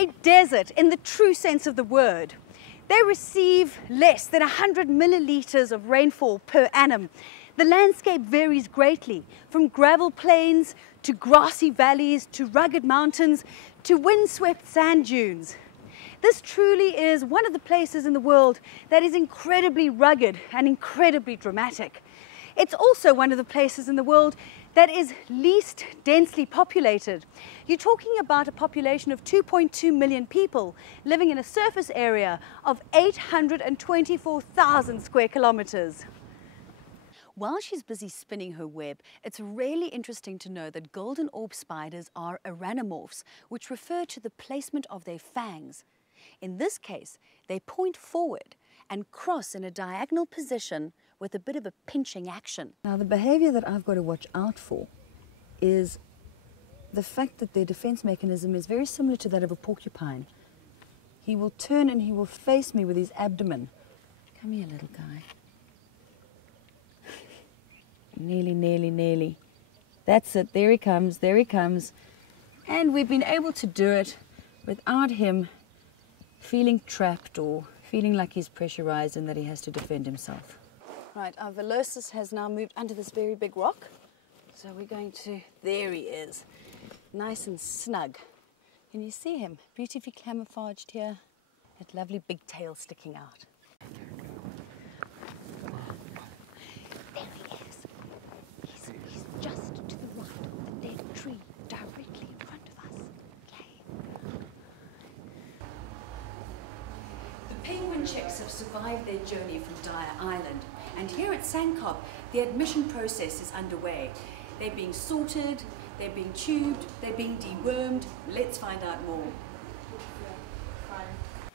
a desert in the true sense of the word. They receive less than 100 milliliters of rainfall per annum. The landscape varies greatly, from gravel plains to grassy valleys to rugged mountains to windswept sand dunes. This truly is one of the places in the world that is incredibly rugged and incredibly dramatic. It's also one of the places in the world that is least densely populated. You're talking about a population of 2.2 million people living in a surface area of 824,000 square kilometers. While she's busy spinning her web, it's really interesting to know that golden orb spiders are aranomorphs, which refer to the placement of their fangs. In this case, they point forward and cross in a diagonal position with a bit of a pinching action. Now, the behavior that I've got to watch out for is the fact that their defense mechanism is very similar to that of a porcupine. He will turn and he will face me with his abdomen. Come here, little guy. Nearly, nearly, nearly. That's it. There he comes. There he comes. And we've been able to do it without him feeling trapped or feeling like he's pressurized and that he has to defend himself. Right, our velocis has now moved under this very big rock. So we're going to... There he is. Nice and snug. Can you see him? Beautifully camouflaged here. That lovely big tail sticking out. Penguin chicks have survived their journey from Dyer Island, and here at Sandkop, the admission process is underway. They're being sorted, they're being tubed, they're being dewormed. Let's find out more.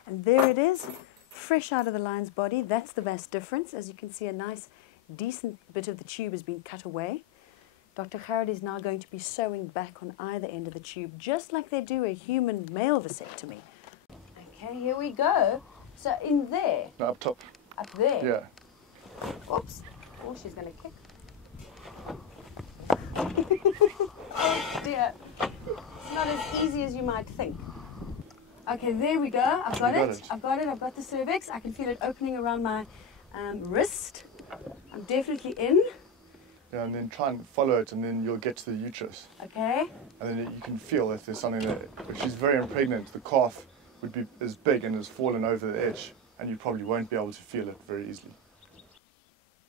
And there it is, fresh out of the lion's body. That's the vast difference. As you can see, a nice, decent bit of the tube has been cut away. Dr. Gerard is now going to be sewing back on either end of the tube, just like they do a human male vasectomy. Okay, here we go. So in there? No, up top. Up there? Yeah. Oops. Oh, she's going to kick. Oh dear. It's not as easy as you might think. Okay, there we go. I've got it. I've got it. I've got the cervix. I can feel it opening around my wrist. I'm definitely in. Yeah, and then try and follow it, and then you'll get to the uterus. Okay. And then you can feel if there's something there. If she's very impregnant, the calf would be as big and has fallen over the edge, and you probably won't be able to feel it very easily.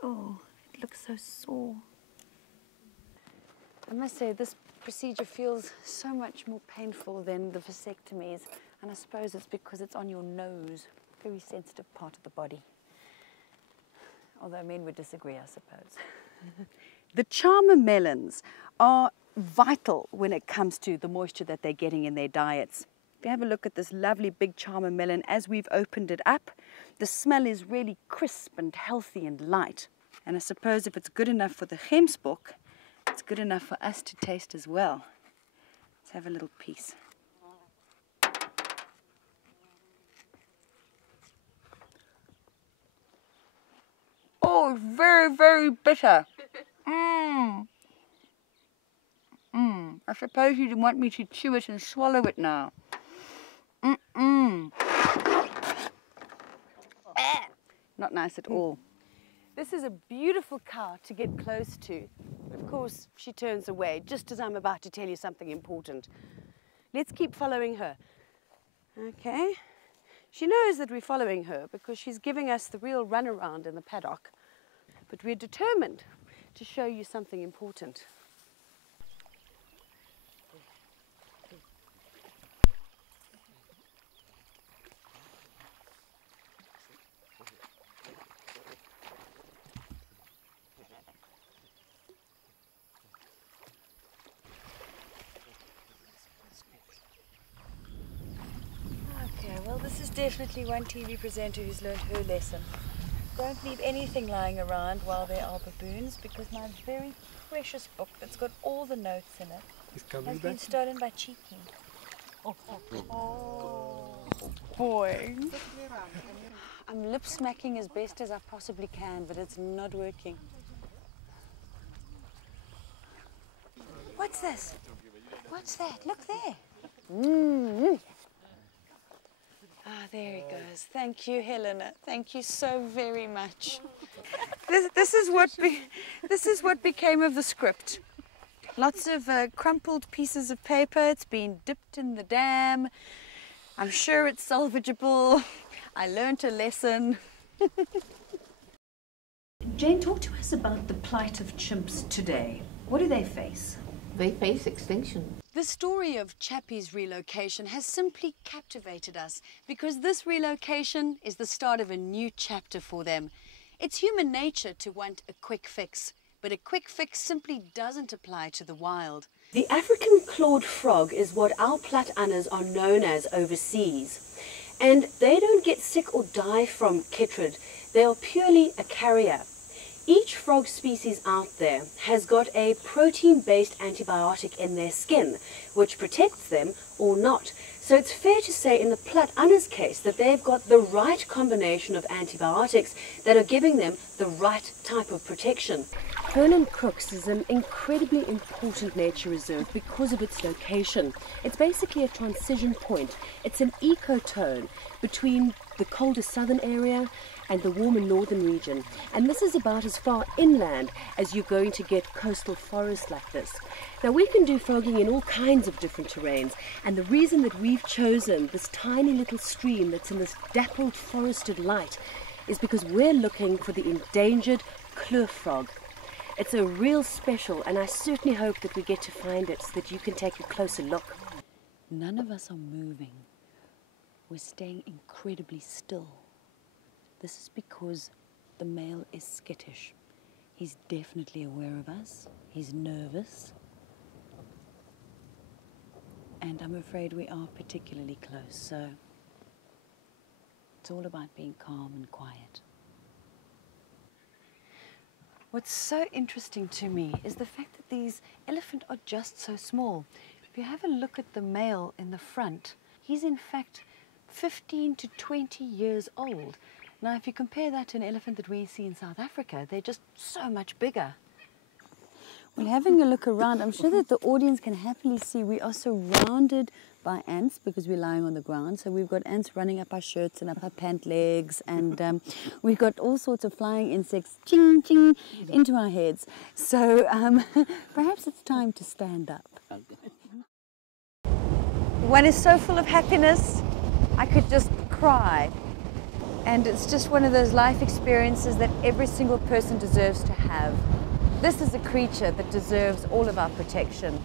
Oh, it looks so sore. I must say, this procedure feels so much more painful than the vasectomies, and I suppose it's because it's on your nose, very sensitive part of the body. Although men would disagree, I suppose. The charmer melons are vital when it comes to the moisture that they're getting in their diets. If you have a look at this lovely big charmer melon, as we've opened it up, the smell is really crisp and healthy and light. And I suppose if it's good enough for the gemsbok, it's good enough for us to taste as well. Let's have a little piece. Oh, very, very bitter. I suppose you want me to chew it and swallow it now. Not nice at all. This is a beautiful cow to get close to. Of course, she turns away just as I'm about to tell you something important. Let's keep following her. Okay. She knows that we're following her because she's giving us the real runaround in the paddock. But we're determined to show you something important. Well, this is definitely one TV presenter who's learned her lesson. Don't leave anything lying around while there are baboons, because my very precious book that's got all the notes in it has been stolen by Cheeky. Oh boy. I'm lip smacking as best as I possibly can, but it's not working. What's this? What's that? Look there. Ah, there he goes. Thank you, Helena. Thank you so very much. This is what became of the script. Lots of crumpled pieces of paper. It's been dipped in the dam. I'm sure it's salvageable. I learnt a lesson. Jane, talk to us about the plight of chimps today. What do they face? They face extinction. The story of Chappie's relocation has simply captivated us because this relocation is the start of a new chapter for them. It's human nature to want a quick fix, but a quick fix simply doesn't apply to the wild. The African clawed frog is what our plat-anners are known as overseas. And they don't get sick or die from chytrid. They are purely a carrier. Each frog species out there has got a protein-based antibiotic in their skin, which protects them or not. So it's fair to say in the plat-anners case that they've got the right combination of antibiotics that are giving them the right type of protection. Hernan Crooks is an incredibly important nature reserve because of its location. It's basically a transition point. It's an ecotone between the colder southern area and the warmer northern region. And this is about as far inland as you're going to get coastal forests like this. Now we can do frogging in all kinds of different terrains, and the reason that we've chosen this tiny little stream that's in this dappled forested light is because we're looking for the endangered kleur frog. It's a real special, and I certainly hope that we get to find it so that you can take a closer look. None of us are moving. We're staying incredibly still. This is because the male is skittish. He's definitely aware of us. He's nervous. And I'm afraid we are particularly close, so it's all about being calm and quiet. What's so interesting to me is the fact that these elephants are just so small. If you have a look at the male in the front, he's in fact 15 to 20 years old. Now, if you compare that to an elephant that we see in South Africa, they're just so much bigger. Well, having a look around, I'm sure that the audience can happily see we are surrounded by ants because we're lying on the ground. So we've got ants running up our shirts and up our pant legs, and we've got all sorts of flying insects, ching, ching, into our heads. So perhaps it's time to stand up. One is so full of happiness, I could just cry. And it's just one of those life experiences that every single person deserves to have. This is a creature that deserves all of our protection.